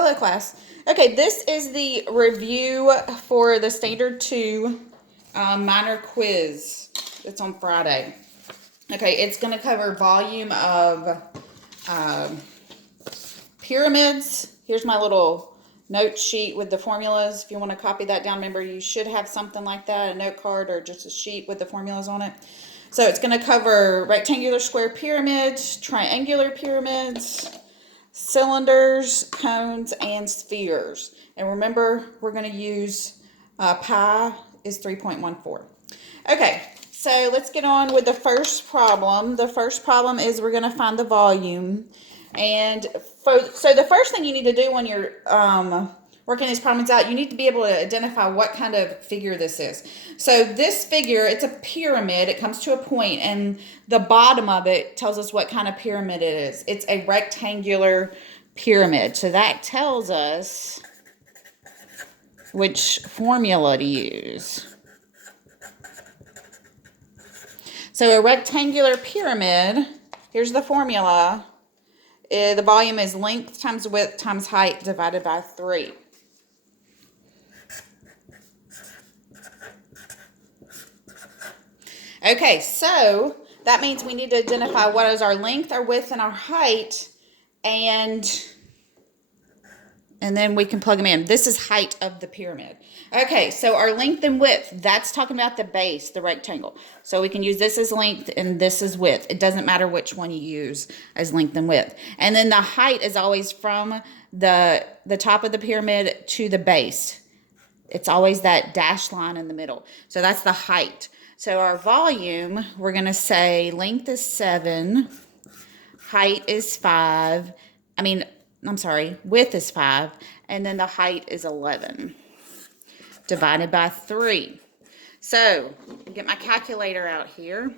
Hello, class. Okay, this is the review for the Standard 2 minor quiz. It's on Friday. Okay, it's going to cover volume of pyramids. Here's my little note sheet with the formulas. If you want to copy that down, remember you should have something like that, a note card or just a sheet with the formulas on it. So it's going to cover rectangular, square pyramids, triangular pyramids, cylinders, cones, and spheres. And remember, we're going to use pi is 3.14. Okay, so let's get on with the first problem. The first problem is we're going to find the volume. And so the first thing you need to do when you're working these problems out, you need to be able to identify what kind of figure this is. So this figure, it's a pyramid. It comes to a point, and the bottom of it tells us what kind of pyramid it is. It's a rectangular pyramid. So that tells us which formula to use. So a rectangular pyramid, here's the formula. The volume is length times width times height divided by 3. Okay, so that means we need to identify what is our length, our width, and our height, and then we can plug them in. This is height of the pyramid. Okay, so our length and width, that's talking about the base, the rectangle. So we can use this as length and this as width. It doesn't matter which one you use as length and width. And then the height is always from the top of the pyramid to the base. It's always that dashed line in the middle. So that's the height. So our volume, we're going to say length is 7, height is 5. Width is 5, and then the height is 11, divided by 3. So, get my calculator out here.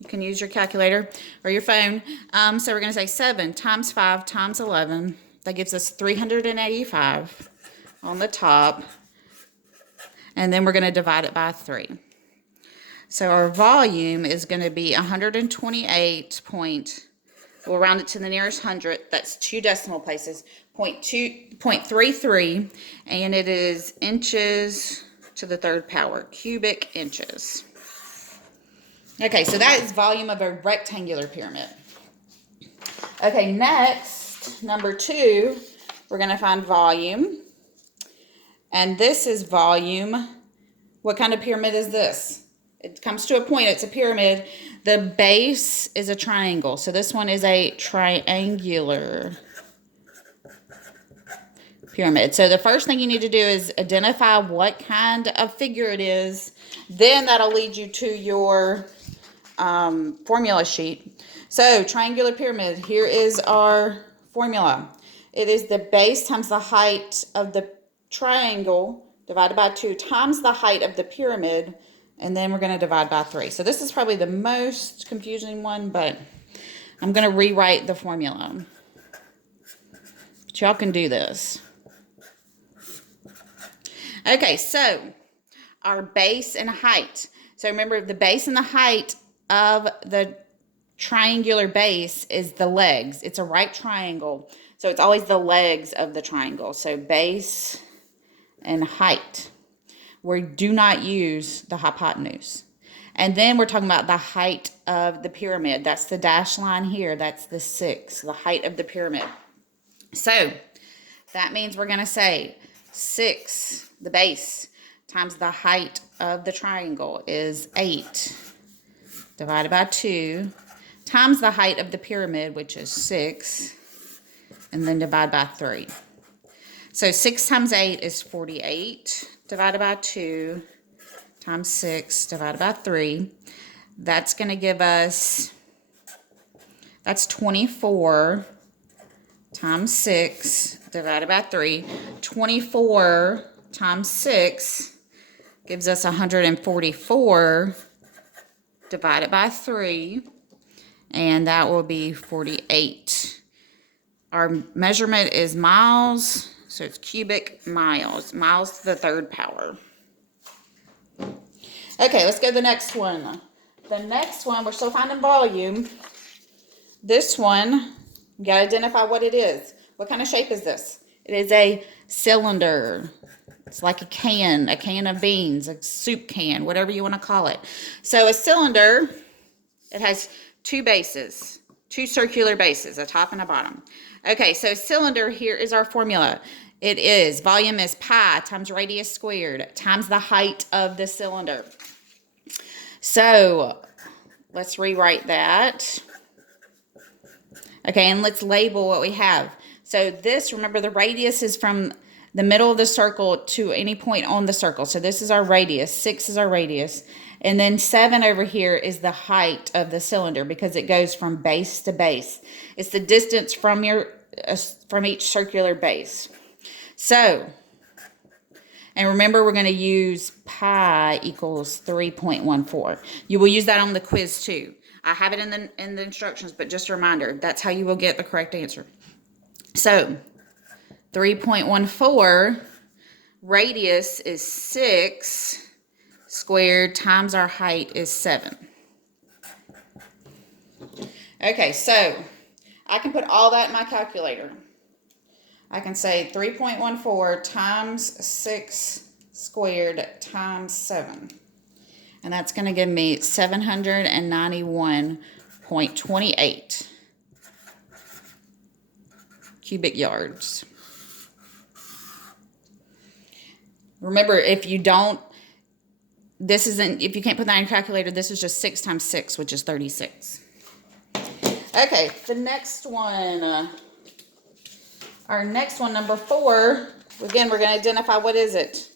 You can use your calculator or your phone. So we're going to say 7 times 5 times 11. That gives us 385 on the top. And then we're going to divide it by 3. So our volume is going to be 128 we'll round it to the nearest hundred. That's 2 decimal places. 0.33, and it is inches to the 3rd power, cubic inches. Okay, so that is volume of a rectangular pyramid. Okay, next, number 2, we're going to find volume. And this is volume. What kind of pyramid is this? It comes to a point, it's a pyramid. The base is a triangle. So this one is a triangular pyramid. So the first thing you need to do is identify what kind of figure it is. Then that'll lead you to your formula sheet. So triangular pyramid, here is our formula. It is the base times the height of the triangle divided by 2 times the height of the pyramid, and then we're going to divide by 3. So this is probably the most confusing one, but I'm going to rewrite the formula. But y'all can do this. Okay, so our base and height. So remember, the base and the height of the triangular base is the legs. It's a right triangle, so it's always the legs of the triangle. So base and height. We do not use the hypotenuse. And then we're talking about the height of the pyramid. That's the dashed line here. That's the 6, the height of the pyramid. So that means we're going to say 6, the base, times the height of the triangle is 8, divided by 2, times the height of the pyramid, which is 6, and then divide by 3. So 6 times 8 is 48, divided by 2, times 6, divided by 3. That's going to give us, that's 24 times 6, divided by 3. 24 times 6 gives us 144, divided by 3. And that will be 48. Our measurement is miles. So it's cubic miles. Miles to the 3rd power. Okay, let's go to the next one. The next one, we're still finding volume. This one, you got to identify what it is. What kind of shape is this? It is a cylinder. It's like a can of beans, a soup can, whatever you want to call it. So a cylinder, it has two bases, two circular bases, a top and a bottom. Okay, so cylinder, here is our formula. It is, volume is pi times radius squared times the height of the cylinder. So let's rewrite that. Okay, and let's label what we have. So this, remember, the radius is from the middle of the circle to any point on the circle. So this is our radius. 6 is our radius. And then 7 over here is the height of the cylinder because it goes from base to base. It's the distance from each circular base. So, and remember, we're going to use pi equals 3.14. You will use that on the quiz too. I have it in the instructions, but just a reminder, that's how you will get the correct answer. So 3.14, radius is 6 squared times our height is 7. Okay, so I can put all that in my calculator. I can say 3.14 times 6 squared times 7. And that's going to give me 791.28 cubic yards. Remember, if you can't put that in your calculator, this is just 6 times 6, which is 36. Okay, the next one, our next one, number 4, again, we're going to identify what is it.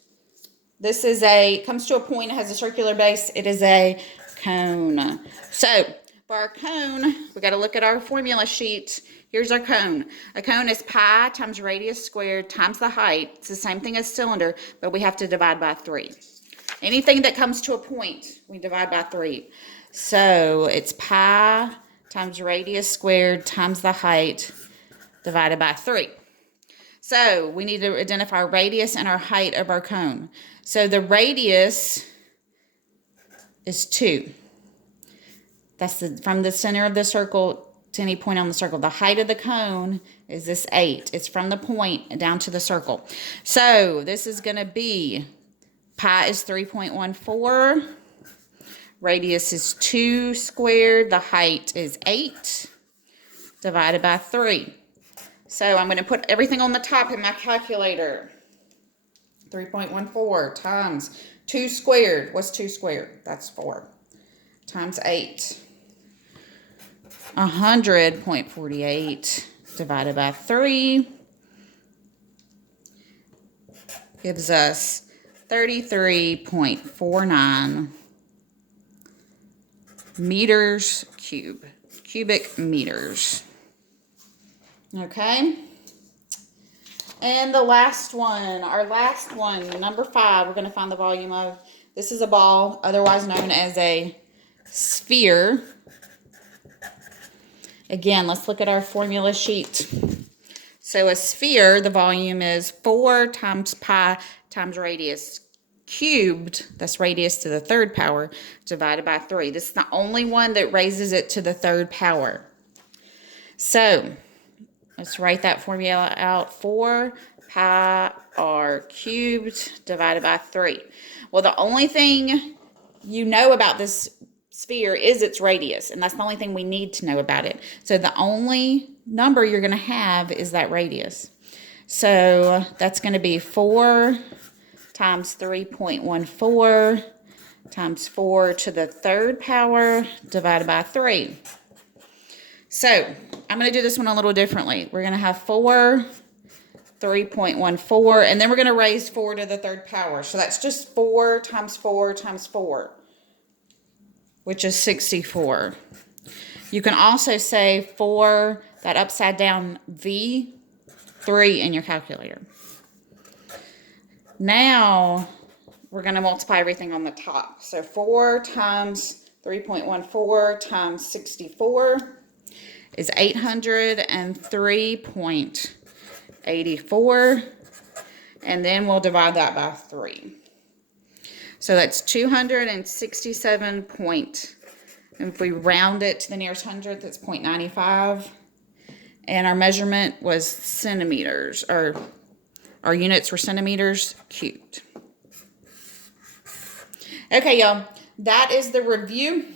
This is comes to a point, it has a circular base. It is a cone. So for our cone, we got to look at our formula sheet. Here's our cone. A cone is pi times radius squared times the height. It's the same thing as cylinder, but we have to divide by 3. Anything that comes to a point, we divide by 3. So it's pi times radius squared times the height divided by 3. So we need to identify our radius and our height of our cone. So the radius is 2. That's from the center of the circle to any point on the circle. The height of the cone is this 8. It's from the point down to the circle. So this is going to be, pi is 3.14. Radius is 2 squared. The height is 8 divided by 3. So I'm going to put everything on the top in my calculator. 3.14 times 2 squared. What's 2 squared? That's 4. Times 8. 100.48 divided by 3 gives us 33.49 meters cubic meters. Okay. And the last one, our last one, number 5, we're going to find the volume of. This is a ball, otherwise known as a sphere. Again, let's look at our formula sheet. So a sphere, the volume is 4 times pi times radius cubed, that's radius to the 3rd power, divided by 3. This is the only one that raises it to the 3rd power. So let's write that formula out. 4 pi r cubed divided by 3. Well, the only thing you know about this sphere is its radius, and that's the only thing we need to know about it. So the only number you're going to have is that radius. So that's going to be 4 times 3.14 times 4 to the 3rd power divided by 3. So I'm going to do this one a little differently. We're going to have 4, 3.14, and then we're going to raise 4 to the 3rd power. So that's just 4 times 4 times 4, which is 64. You can also say 4, that upside down V, 3 in your calculator. Now we're going to multiply everything on the top. So 4 times 3.14 times 64 is 803.84. And then we'll divide that by 3. So that's 267 point, and if we round it to the nearest hundredth, it's 0.95. And our measurement was centimeters, or Our units were centimeters cubed. Okay, y'all. That is the review.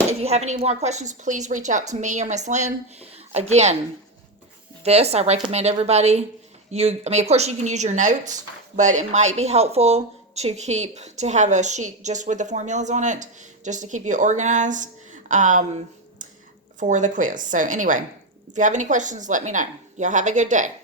If you have any more questions, please reach out to me or Miss Lynn. Again, this I recommend everybody. Of course, you can use your notes, but it might be helpful to have a sheet just with the formulas on it, just to keep you organized for the quiz. So anyway, if you have any questions, let me know. Y'all have a good day.